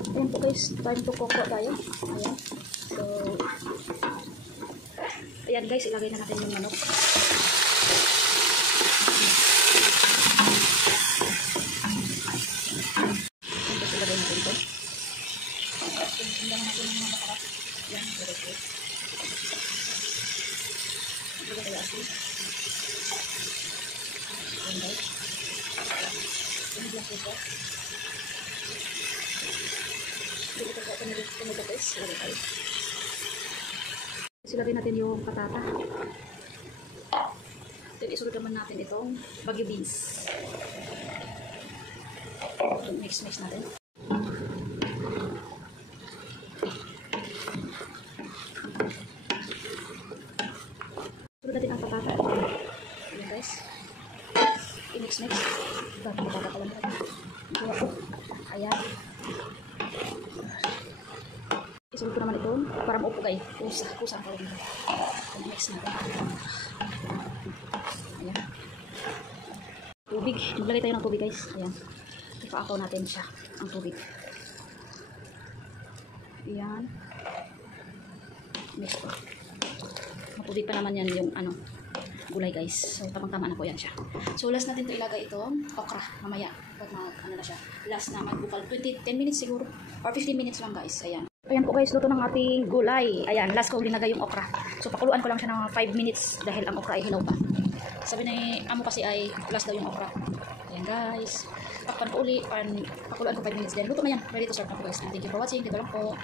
Ayan po guys, time to cook tayo. Ayan. So, ayan guys, ilagay na natin yung manok. Tapos ilagay natin ito. Tingnan natin yung mga makakas. Ayan, ilagay ito. Ilagay tayo asin. Ayan guys. Ilagay lang ito. Tomato paste. Silagay natin yung patata. Then isunod naman natin itong Baguio beans. Mix natin. Sunod natin ang patata. Ayan guys. I-mix. Dapat patata pa lang natin. Ayan. Isunod ko naman ito para maupo guys. Kusang pa rin. Mix natin. Ayan. Tubig. Maglagay tayo ng tubig guys. Ayan. Ipa-apaw natin siya. Ang tubig. Ayan. Mix ko. Matubig pa naman yan yung gulay guys. So tamang-tama na po yan siya. So last natin ito ilagay itong okra. Mamaya. Pag na siya. Last na magbukal. 10 minutes siguro. Or 15 minutes lang guys. Ayan. Ayan po guys, luto ng ating gulay. Ayan, last ko linagay yung okra. So pakuluan ko lang siya ng 5 minutes dahil ang okra ay hilaw pa. Sabi ni amo kasi ay last daw yung okra. Ayan guys. Takpan ko uli and pakuluan ko 5 minutes din. Luto na yan. Ready to serve na po guys. And thank you for watching. Dito lang po.